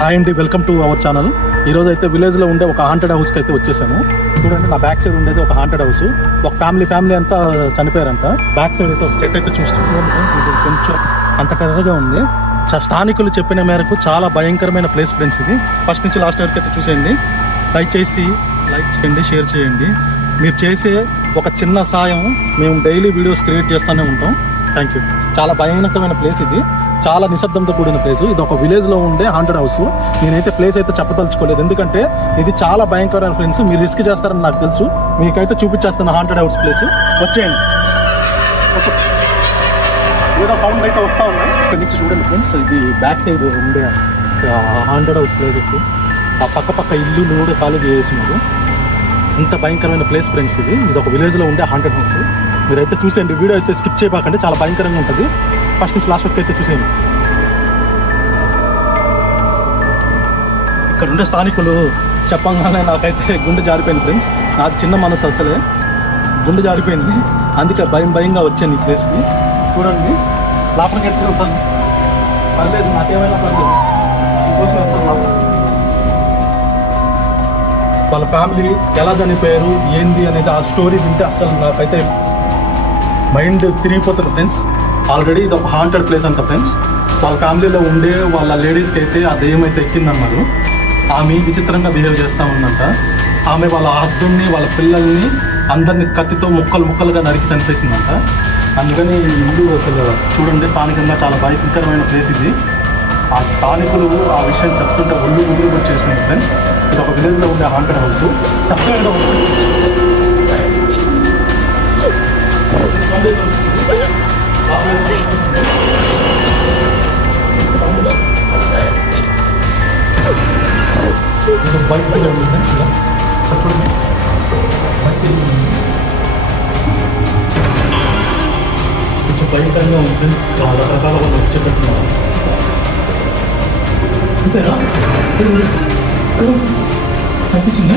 Hi అండి, welcome to our channel. ఈరోజు అయితే విలేజ్లో ఉండే ఒక హాంటెడ్ హౌస్కి అయితే వచ్చేసాము. చూడండి, నా బ్యాక్ సైడ్ ఉండేది ఒక హాంటెడ్ హౌస్. ఒక ఫ్యామిలీ అంతా చనిపోయారంట. బ్యాక్ సైడ్ అయితే ఒక చెట్టు అయితే చూస్తున్నాం, కొంచెం అంత కర్రగా ఉంది. స్థానికులు చెప్పిన మేరకు చాలా భయంకరమైన ప్లేస్ ఫ్రెండ్స్ ఇది. ఫస్ట్ నుంచి లాస్ట్ వరకు అయితే చూసేయండి. దయచేసి లైక్ చేయండి, షేర్ చేయండి. మీరు చేసే ఒక చిన్న సాయం మేము డైలీ వీడియోస్ క్రియేట్ చేస్తూనే ఉంటాం. Thank you. చాలా భయానకమైన ప్లేస్ ఇది, చాలా నిశ్శబ్దంతో కూడిన ప్లేస్. ఇది ఒక విలేజ్లో ఉండే హాంటెడ్ హౌస్. నేనైతే ప్లేస్ అయితే చెప్పదలుచుకోలేదు, ఎందుకంటే ఇది చాలా భయంకరమైన ఫ్రెండ్స్. మీరు రిస్క్ చేస్తారని నాకు తెలుసు. మీకైతే చూపించేస్తున్న హాంటెడ్ హౌస్ ప్లేస్. వచ్చేయండి, ఏదో సౌండ్ అయితే వస్తూ ఉన్నాయి. ఇక్కడ నుంచి చూడండి ఫ్రెండ్స్, ఇది బ్యాక్ సైడ్ ఉండే హాంటెడ్ హౌస్ ప్లేసెస్. ఆ పక్క ఇల్లు కూడా ఖాళీ చేసేసినారు. ఇంత భయంకరమైన ప్లేస్ ఫ్రెండ్స్ ఇది. ఇది ఒక విలేజ్లో ఉండే హాంటెడ్ హౌస్. మీరైతే చూసేయండి, వీడియో అయితే స్కిప్ చేయబాకండి, చాలా భయంకరంగా ఉంటుంది. ఫస్ట్ నుంచి లాస్ట్ వరకు అయితే చూసేయండి. ఇక్కడ ఉండే స్థానికులు చెప్పంగానే నాకైతే గుండె జారిపోయింది ఫ్రెండ్స్. నాకు చిన్న మనసు, అసలే గుండె జారిపోయింది. అందుకే భయంగా వచ్చాను ఈ ప్లేస్కి. చూడండి, లోపలికి ఎత్తుకు వెళ్తాను, పర్లేదు, నాకేమైనా పర్లేదు. మీకోసం వెళ్తాను లోపల. వాళ్ళ ఫ్యామిలీ ఎలా చనిపోయారు ఏంది అనేది ఆ స్టోరీ వింటే అసలు నాకైతే మైండ్ తిరిగిపోతుంది ఫ్రెండ్స్. ఆల్రెడీ ఇది ఒక హాంటెడ్ ప్లేస్ అంట ఫ్రెండ్స్. వాళ్ళ ఫ్యామిలీలో ఉండే వాళ్ళ లేడీస్కి అయితే ఆ దెయ్యం అయితే ఎక్కిందన్నారు. ఆమె విచిత్రంగా బిహేవ్ చేస్తూ ఉందంట. ఆమె వాళ్ళ హస్బెండ్ని, వాళ్ళ పిల్లల్ని అందరిని కత్తితో ముక్కలుగా నరికి చనిపేసిందంట. అందుకని ఇల్లు అసలు చూడండి, స్థానికంగా చాలా భయంకరమైన ప్లేస్ ఇది. ఆ స్థానికులు ఆ విషయం చెప్తుంటే ఒళ్ళు వచ్చేసింది ఫ్రెండ్స్. ఇది ఒక విలేజ్లో ఉండే హాంటెడ్ హౌస్. చక్కగా బయట ఫ్రెండ్స్, చెప్పండి, కొంచెం భయంకరంగా ఉంది ఫ్రెండ్స్. రకరకాల వాళ్ళు వచ్చేటట్టున్నారు. అంతేనా? కనిపించిందా?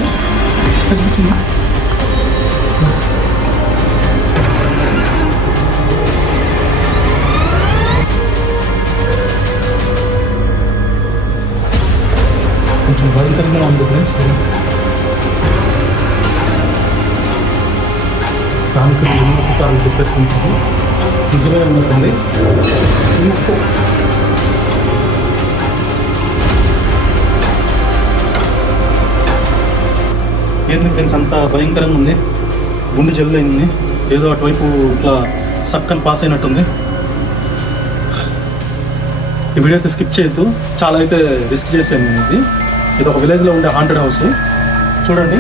కొంచెం భయంకరంగా ఉంది ఫ్రెండ్స్. దానికి ఎన్నోసార్లు చెప్పేసుకుంటుంది, నిజమే ఉన్నట్టుంది. ఏంది ఫ్రెండ్స్, అంత భయంకరంగా ఉంది. గుండె జల్లైంది. ఏదో అటువైపు ఇట్లా సక్కని పాస్ అయినట్టుంది. ఈ వీడియో అయితే స్కిప్ చేయొద్దు, చాలా అయితే రిస్క్ చేశాను నేను. ఇది ఒక విలేజ్లో ఉండే హాంటెడ్ హౌస్. చూడండి,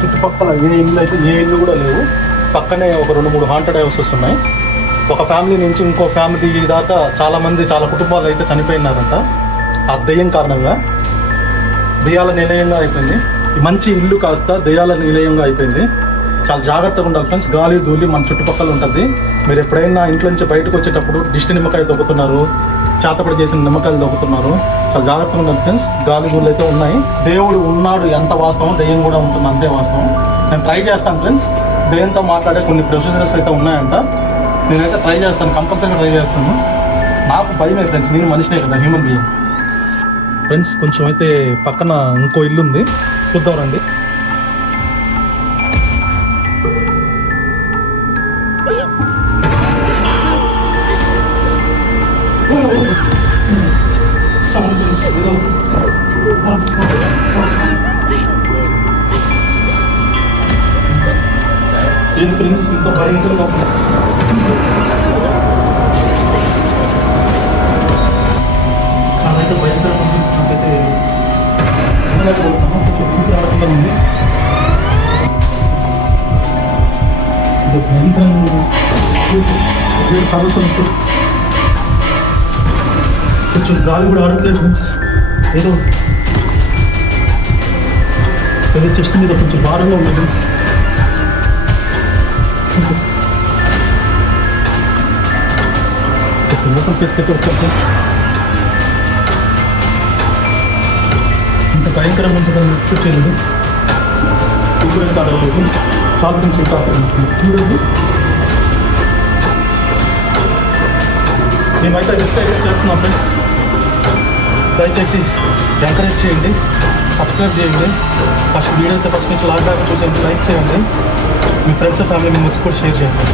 చుట్టుపక్కల ఏ ఇల్లు కూడా లేవు. పక్కనే ఒక 2-3 హాంటెడ్ హౌసెస్ ఉన్నాయి. ఒక ఫ్యామిలీ నుంచి ఇంకో ఫ్యామిలీ దాకా చాలా కుటుంబాలు అయితే చనిపోయినారంట. ఆ దెయ్యం కారణంగా దెయ్యాల నిలయంగా అయిపోయింది. ఈ మంచి ఇల్లు కాస్త దెయ్యాల నిలయంగా అయిపోయింది. చాలా జాగ్రత్తగా ఉండాలి ఫ్రెండ్స్. గాలి ధూళి మన చుట్టుపక్కల ఉంటుంది. మీరు ఎప్పుడైనా ఇంట్లో నుంచి బయటకు వచ్చేటప్పుడు దిష్టి నిమ్మకాయ దొక్కుతున్నారు, చేతపడి చేసిన నిమ్మకాయలు దొక్కుతున్నారు, చాలా జాగ్రత్తగా ఉండాలి ఫ్రెండ్స్. గాలి ధూళి అయితే ఉన్నాయి. దేవుడు ఉన్నాడు ఎంత వాస్తవం, దెయ్యం కూడా ఉంటుంది అంతే వాస్తవం. నేను ట్రై చేస్తాను ఫ్రెండ్స్. దెయ్యంతో మాట్లాడే కొన్ని ప్రొసీజర్స్ అయితే ఉన్నాయంట. నేనైతే ట్రై చేస్తాను, కంపల్సరీగా ట్రై చేస్తాను. నాకు భయమే ఫ్రెండ్స్, నేను మనిషినే కదా, హ్యూమన్ బీయింగ్ ఫ్రెండ్స్. కొంచెం అయితే పక్కన ఇంకో ఇల్లు ఉంది, చూద్దాం రండి. ఏం ఫ్రెండ్స్, ఇంత భయంకరంగా చాలా అయితే భయంకరంగా ఉంది. నాకైతే రావకుండా ఉంది. భయంకరంగా కలుగుతున్నట్టు కొంచెం గాలి కూడా ఆడట్లేదు ఫ్రెండ్స్. ఏదో చెస్ట్ మీద కొంచెం భారంగా ఉంది ఫ్రెండ్స్. ఓపెన్ చేసుకైతే వచ్చారు. ఇంత భయంకరంగా ఉంటుందని ఎక్స్పెక్ట్ చేయలేదు. ఇప్పుడు చాలా ఫ్రెండ్స్ ఇంకా చూడండి. మేమైతే రిస్క్ అయితే చేస్తున్నాం ఫ్రెండ్స్. దయచేసి ఎంకరేజ్ చేయండి, సబ్స్క్రైబ్ చేయండి. ఫస్ట్ వీడియో అయితే ఫస్ట్ నుంచి లాస్ట్ దాకా చూసేయండి, లైక్ చేయండి, మీ ఫ్రెండ్స్ ఫ్యామిలీ మెంబర్స్ కూడా షేర్ చేయండి.